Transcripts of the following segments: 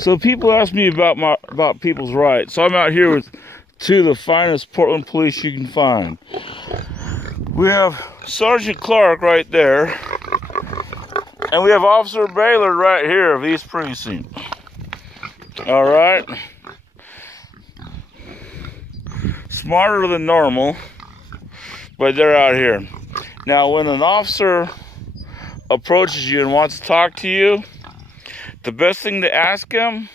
So people ask me about people's rights. So I'm out here with two of the finest Portland police you can find. We have Sergeant Clark right there, and we have Officer Baylor right here of East Precinct. All right. Smarter than normal, but they're out here. Now, when an officer approaches you and wants to talk to you, the best thing to ask him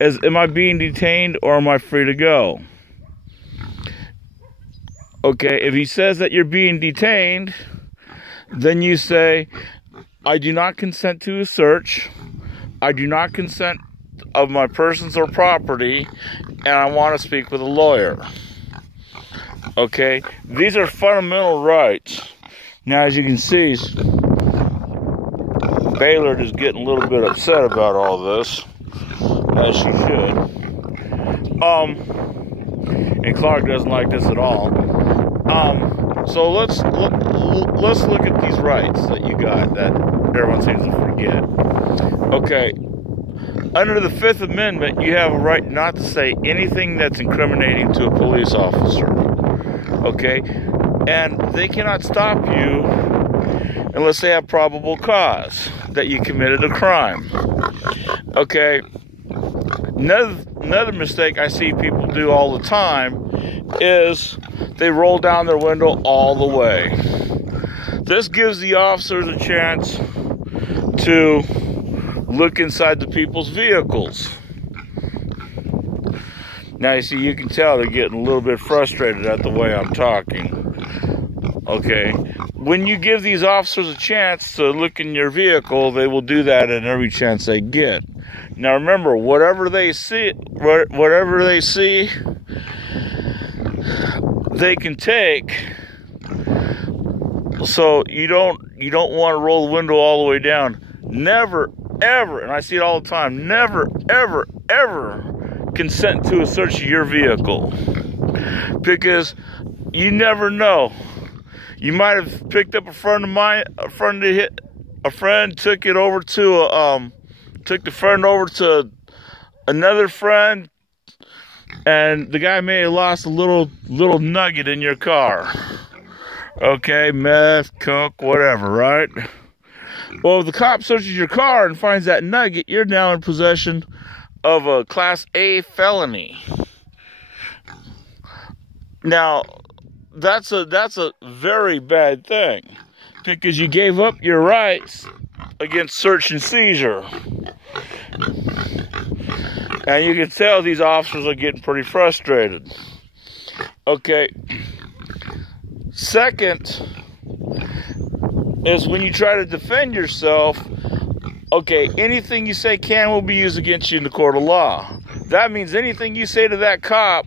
is, am I being detained or am I free to go? Okay, if he says that you're being detained, then you say, I do not consent to a search. I do not consent of my persons or property, and I want to speak with a lawyer. Okay, these are fundamental rights. Now, as you can see, Baylor is getting a little bit upset about all this, as she should. And Clark doesn't like this at all. So let's look at these rights that you got that everyone seems to forget. Okay, under the Fifth Amendment, you have a right not to say anything that's incriminating to a police officer. Okay, and they cannot stop you unless they have probable cause that you committed a crime. Okay, another mistake I see people do all the time is they roll down their window all the way. This gives the officers a chance to look inside the people's vehicles. Now, you see, you can tell they're getting a little bit frustrated at the way I'm talking. Okay, when you give these officers a chance to look in your vehicle, they will do that at every chance they get. Now, remember, whatever they see, they can take. So you don't want to roll the window all the way down. Never, ever, and I see it all the time, never, ever, ever consent to a search of your vehicle, because you never know. You might have picked up a friend of mine. A friend took the friend over to another friend, and the guy may have lost a little nugget in your car. Okay, meth, coke, whatever, right? Well, if the cop searches your car and finds that nugget, you're now in possession of a Class A felony. Now, that's a very bad thing, because you gave up your rights against search and seizure. And you can tell these officers are getting pretty frustrated. Okay. Second is when you try to defend yourself, okay, anything you say will be used against you in the court of law. That means anything you say to that cop,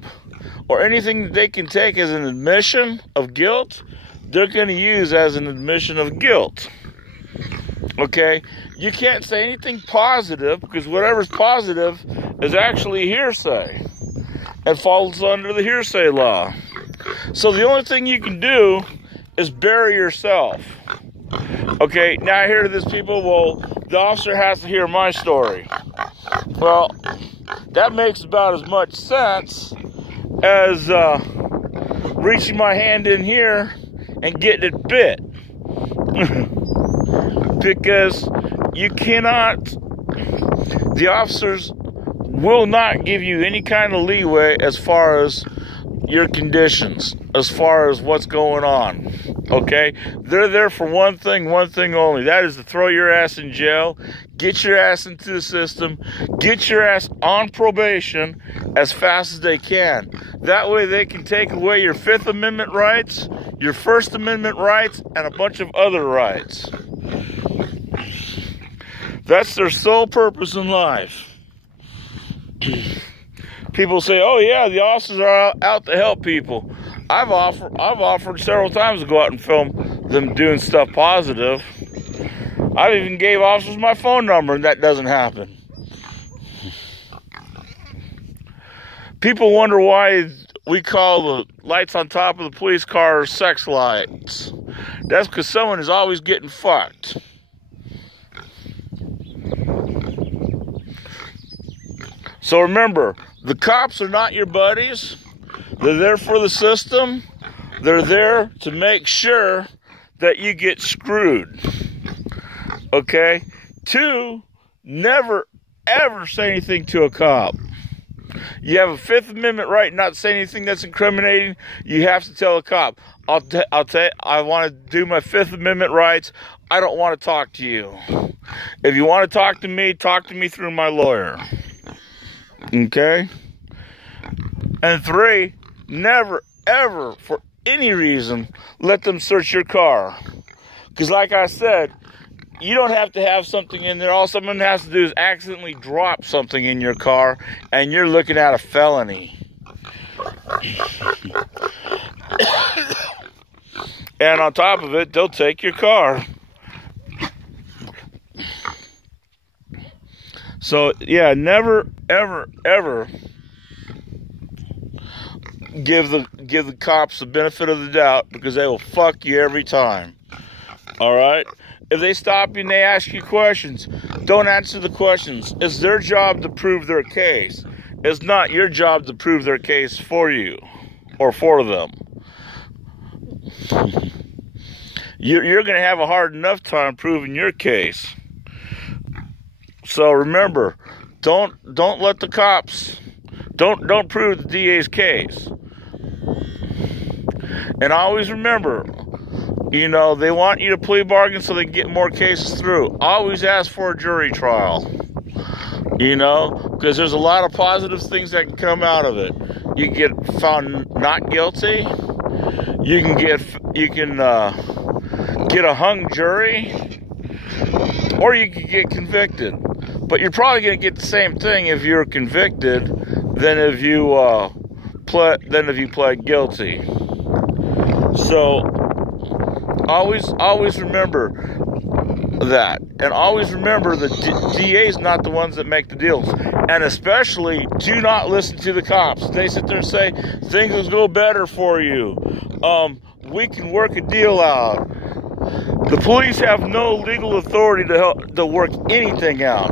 or anything that they can take as an admission of guilt, they're going to use as an admission of guilt. Okay? You can't say anything positive, because whatever's positive is actually hearsay and falls under the hearsay law. So the only thing you can do is bury yourself. Okay, now I hear this people, well, the officer has to hear my story. Well, that makes about as much sense as reaching my hand in here and getting it bit. Because you cannot, the officers will not give you any kind of leeway as far as your conditions, as far as what's going on. Okay, they're there for one thing only. That is to throw your ass in jail, get your ass into the system, get your ass on probation as fast as they can. That way they can take away your Fifth Amendment rights, your First Amendment rights, and a bunch of other rights. That's their sole purpose in life. People say, oh yeah, the officers are out to help people. I've offered several times to go out and film them doing stuff positive. I even gave officers my phone number, and that doesn't happen. People wonder why we call the lights on top of the police car sex lights. That's because someone is always getting fucked. So remember, the cops are not your buddies. They're there for the system. They're there to make sure that you get screwed. Okay? 2, never, ever say anything to a cop. You have a Fifth Amendment right not to say anything that's incriminating. You have to tell a cop, I'll tell you, I want to do my Fifth Amendment rights. I don't want to talk to you. If you want to talk to me through my lawyer. Okay? And 3, never, ever, for any reason, let them search your car. Because like I said, you don't have to have something in there. All someone has to do is accidentally drop something in your car, and you're looking at a felony. And on top of it, they'll take your car. So, yeah, never, ever, ever give the cops the benefit of the doubt, because they will fuck you every time. All right? If they stop you and they ask you questions, don't answer the questions. It's their job to prove their case. It's not your job to prove their case for you or for them. You're going to have a hard enough time proving your case. So remember, don't let the cops, don't prove the DA's case. And always remember, you know, they want you to plea bargain so they can get more cases through. Always ask for a jury trial. You know, because there's a lot of positive things that can come out of it. You get found not guilty. You can get a hung jury, or you can get convicted. But you're probably going to get the same thing if you're convicted than if you pled guilty. So always remember that, and always remember the DA's not the ones that make the deals. And especially, do not listen to the cops. They sit there and say things will go better for you. We can work a deal out. The police have no legal authority to work anything out.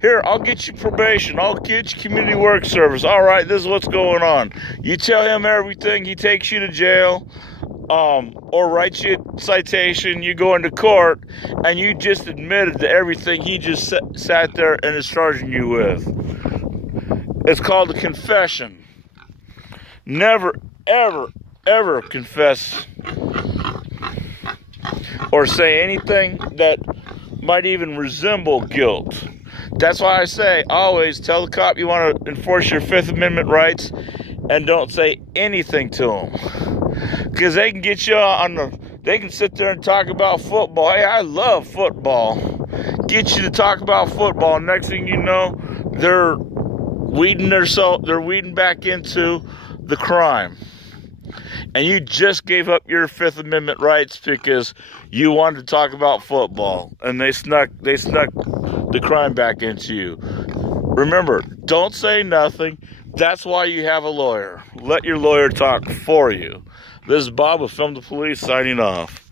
Here, I'll get you probation. I'll get you community work service. All right, this is what's going on. You tell him everything. He takes you to jail, or writes you a citation. You go into court, and you just admitted to everything he just sat there and is charging you with. It's called a confession. Never, ever, ever confess or say anything that might even resemble guilt. That's why I say, always tell the cop you want to enforce your Fifth Amendment rights, and don't say anything to them. Because they can get you they can sit there and talk about football. Hey, I love football. Get you to talk about football. Next thing you know, they're weeding back into the crime. And you just gave up your Fifth Amendment rights because you wanted to talk about football, and they snuck the crime back into you. Remember, don't say nothing. That's why you have a lawyer. Let your lawyer talk for you. This is Bob with Film the Police signing off.